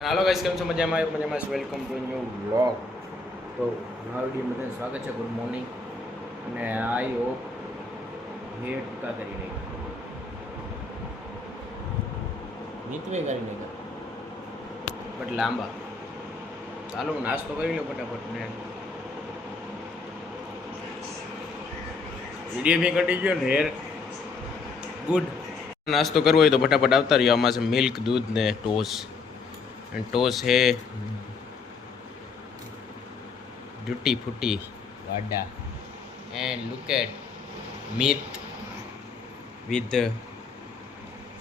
હાલો guys કેમ છો? મજામાં? આવ્યો મજામાં વેલકમ ટુ ન્યૂ બ્લોગ તો નવા વીડિયો બધાને સ્વાગત છે. ગુડ મોર્નિંગ અને આઈ હોપ હેર ટૂંકા કરી નાખ્યા. નીતવે કરી નાખ્યા. બટ લાંબા. ચાલો હું નાસ્તો કરી લઉં ફટાફટ ને. વીડિયો બી કટી ગયો ને, હેર. ગુડ નાસ્તો કરવો હોય તો ફટાફટ આવતા રહ્યો. આમાં છે મિલ્ક દૂધ ને ટોસ एंड टोस है डूटी फूटी वाडा and look at meet with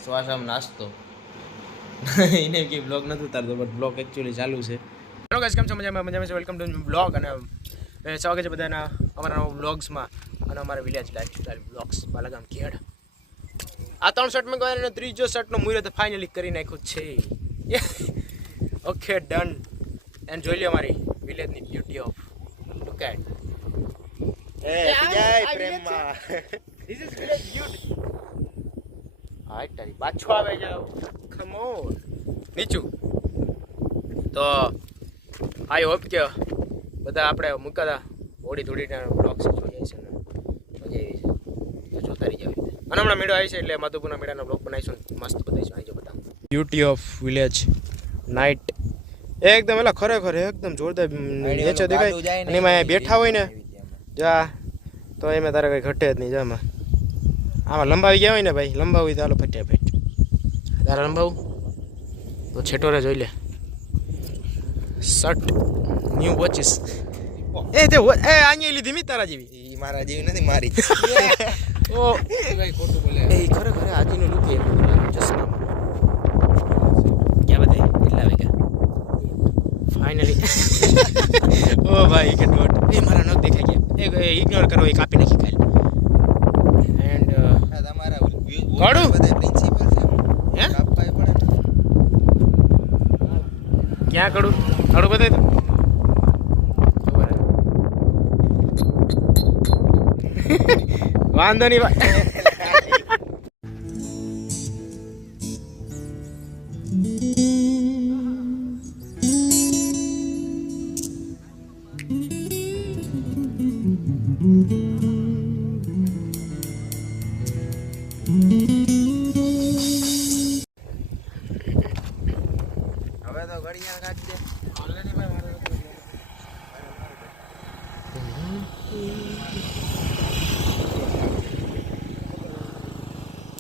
શ્વાસમ નાસ્તો એને કે બ્લોગ નથી ઉતારતો બટ બ્લોગ એકચ્યુઅલી ચાલુ છે હેલો ગાઈસ કેમ છો મજામાં મજામાં છે વેલકમ ટુ બ્લોગ અને એ સ્વાગત છે બધાના અમારા નવા બ્લોગ્સમાં અને અમારા વિલેજ લાઈફસ્ટાઈલ બ્લોગ્સ બાલાગામ ખેડ આ ત્રણ શર્ટ મેં અને ત્રીજો શર્ટનો મુહૂર્ત ફાઇનલી કરી નાખ્યું છે ઓકે ડન એન્ડ જોઈ લો મારી વિલેજની beauty of look at this is village beauty હાય તારી પાછો આવે જાવ કમ ઓન નીચું. તો આઈ હોપ કે બધા આપણે મુકાતા હોડી ધોડીને બ્લોક્સ જોઈએ છે ને. મજા આવી છે તો જોતા રહી જાવ અને હમણાં મેળો આવી છે એટલે માધુપુરના મેળાનો બ્લોગ બનાવીશું મસ્ત બનાવીશું આવી જાવ બધા. બ્યુટી ઓફ વિલેજ નાઇટ એકદમ એટલે ખરેખર એકદમ જોરદાર નેચર દેખાય. અને એમાં બેઠા હોય ને જા તો એમાં તારે કઈ ઘટે જ નહીં જામાં આમાં લંબાવી ગયા હોય ને ભાઈ લંબાવી તો હાલો ફટ્યા ફેટ તારે લંબાવું? તો છેટોરે જોઈ લે. શર્ટ ન્યૂ વોચિસ એ તે એ આની લીધી મી તારા જેવી. મારા જેવી નથી મારી. ઓ. એ ખરેખર આજનો લુક એ ચશ્મા ક્યાં બધે કેટલા વાગ્યા? ફાઇનલી ઓ ભાઈ કે ડોટ એ મારા નખ દેખાઈ ગયા. એ ઇગ્નોર કરો એ કાપી નાખી ખાલી એન્ડ તમારા કાઢું? બધા પ્રિન્સિપલ છે. હે? કાપવાય પડે ક્યાં કડું? કડું બતાવી દો વાંધો નહીં હવે તો ઘડિયાળ કાઢી દે.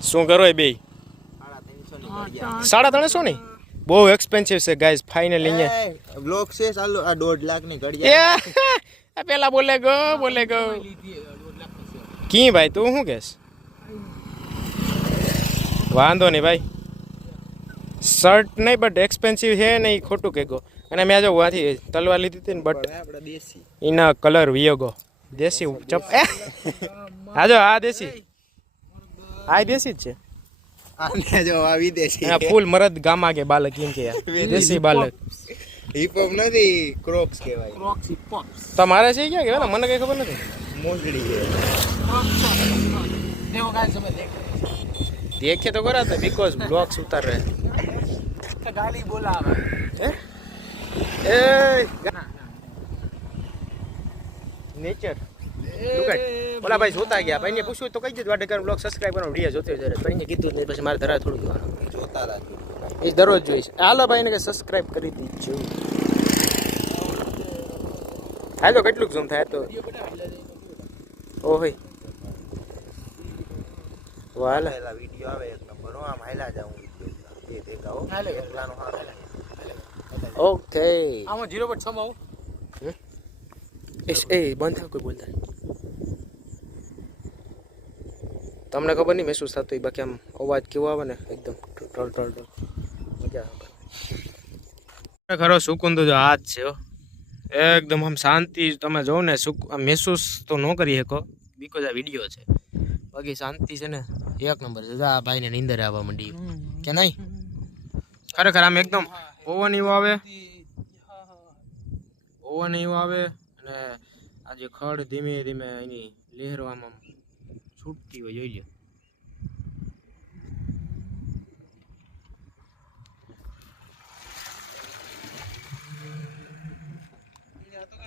શું કરો એ બે સાડા ત્રણસો ની ઘડિયાળ. સાડા ત્રણસો ની? બહુ એક્સપેન્સિવ છે ગાઈઝ ફાઇનલી અહીંયા. બ્લોક છે ચાલો. આ દોઢ લાખની ઘડિયાળ. પેલા બોલે ગો બોલે ગો કી ભાઈ તું શું કહેશ? વાંધો નહીં ભાઈ. શર્ટ નહીં બટ એક્સપેન્સિવ છે ને એ ખોટું કહેગો. અને મેં જો વાથી તલવાર લીધી હતી ને બટ એના કલર વિયોગો દેશી ચપ હા જો આ દેશી. આ દેશી જ છે. આને જો આ વિદેશી. ફૂલ મરદ ગામા કે બાલક એમ કે યાર. દેશી બાલક હિપ હોપ નથી ક્રોક્સ કહેવાય. તમારે છે ક્યાં કે મને કઈ ખબર નથી. મોજડી છે. દેખે તો ખરા તો બીકોઝ બ્લોક્સ ઉતાર. રહે ગાલી બોલાવે. હે? એ નેચર ઓલા ભાઈ જોતા ગયા. ભાઈને પૂછ્યું તો કઈ દીધું વાડેકર બ્લોગ સબસ્ક્રાઇબ કરવાનો વીડિયો જોતો જરા ભાઈને કીધું નહીં પછી મારે ધરા થોડું જોતા હતા એ દરરોજ જોઈશ હાલો ભાઈને કે સબસ્ક્રાઇબ કરી દીજો. હાલો કેટલું ઝૂમ થાય તો. ઓહો. વાલા એલા વીડિયો આવે એક નંબર હો આમ હાલા જાઉં એ દેખા હો એકલાનો હારો ઓકે. આમાં જીરો માં આવું. એ એ બંધ થા કોઈ બોલતા તમને ખબર નહીં મહેસૂસ થતો એ બાકી આમ અવાજ કેવો આવે ને એકદમ ટોલ ટોલ ટોલ મજા આવે. ખરો સુકુન તો જો આ જ છે હો. એકદમ આમ શાંતિ તમે જોવો ને સુક આમ મહેસૂસ તો ન કરી શકો બીકોઝ આ વીડિયો છે. બાકી શાંતિ છે ને. એક નંબર છે આ ભાઈને નીંદર આવવા માંડી કે નહીં ખરેખર આમ એકદમ પવન એવો આવે પવન એવો આવે અને આ જે ખડ ધીમે ધીમે એની લહેરો આમ છૂટતી હોય જોઈ લ્યો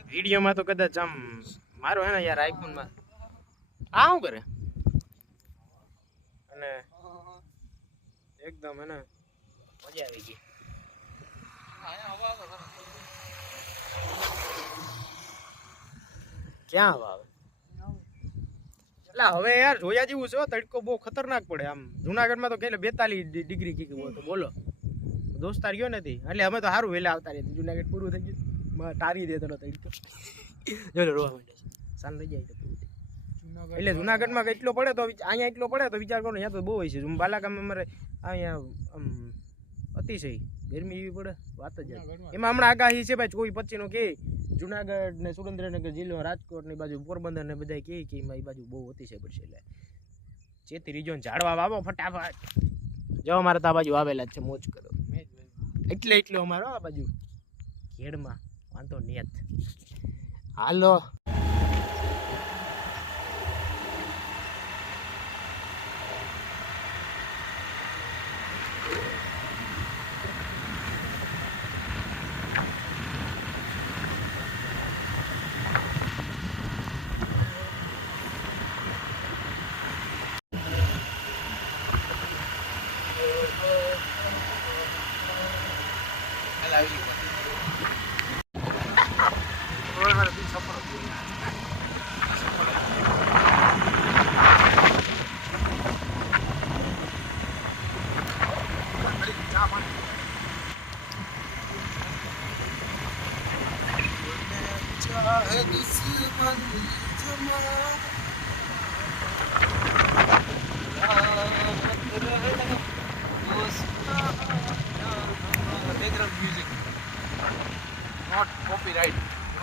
વિડીયોમાં તો કદાચ આમ મારો હે ને યાર આઈફોનમાં આ શું કરે અને એકદમ હે ને? મજા આવી ગઈ. ક્યાં હવા આવે? એટલે હવે યાર જોયા જેવું છે તડકો બહુ ખતરનાક પડે આમ. જુનાગઢમાં તો કેટલે બેતાલીસ ડિગ્રી કીધું હોય તો બોલો. દોસ્તાર ગયો નથી એટલે અમે તો સારું વહેલા આવતા રહીએ. જુનાગઢ પૂરું થઈ ગયું. તારી દે તો તડકો. જો રોવા માંડે સાંજ લઈ જાય તો પૂરું. એટલે જુનાગઢમાં એટલો પડે તો અહીંયા એટલો પડે તો વિચાર કરો અહીંયા તો બહુ હોય છે. બાલાગામ અમારે અહીંયા આમ અતિશય ગરમી એવી પડે વાત જ એમાં હમણાં આગાહી છે ભાઈ કોઈ પચીનો કે જુનાગઢ ને સુરેન્દ્રનગર જિલ્લો રાજકોટની બાજુ પોરબંદર ને બધા કે કે એમાં એ બાજુ બહુ અતિશય પડશે એટલે. ચેતી રીજો ઝાડવા વાવો ફટાફટ. જો અમારે તો આ બાજુ આવેલા જ છે મોજ કરો. એટલે એટલે અમારો આ બાજુ. ખેડમાં વાંધો નિયત. હાલો.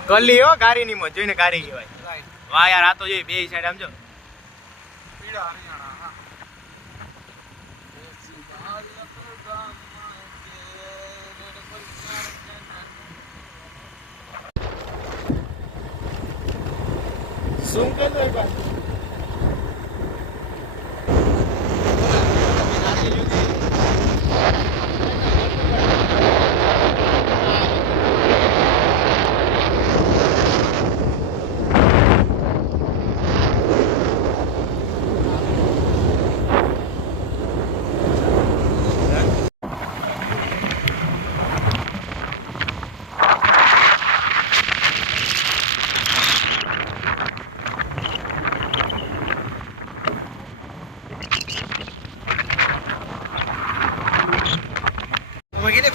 ગલી હો ગારી ની જોઈને ગાડી કહેવાય. વાહ યાર આ તો જોઈ બે સાઈડ આમ જો. શું 中间那个。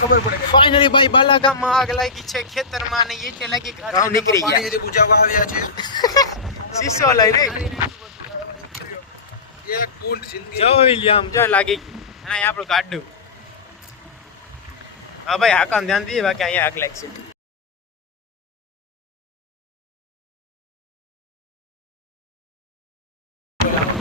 ખબર પડે ફાઇનલી ભાઈ બાલાગામમાં આગ લાગી છે ખેતરમાં અને એટલે લાગી ઘર નીકળી ગયા. પાણી બુજાવા આવ્યા છે. શીશો લઈ રે. એક કુંડ જિંદગી. જોઈ લ્યા આમ જો લાગી. અને અહીંયા આપણું હા ભાઈ હાકામ ધ્યાન દઈએ બાકી અહીંયા આગ લાગશે Thank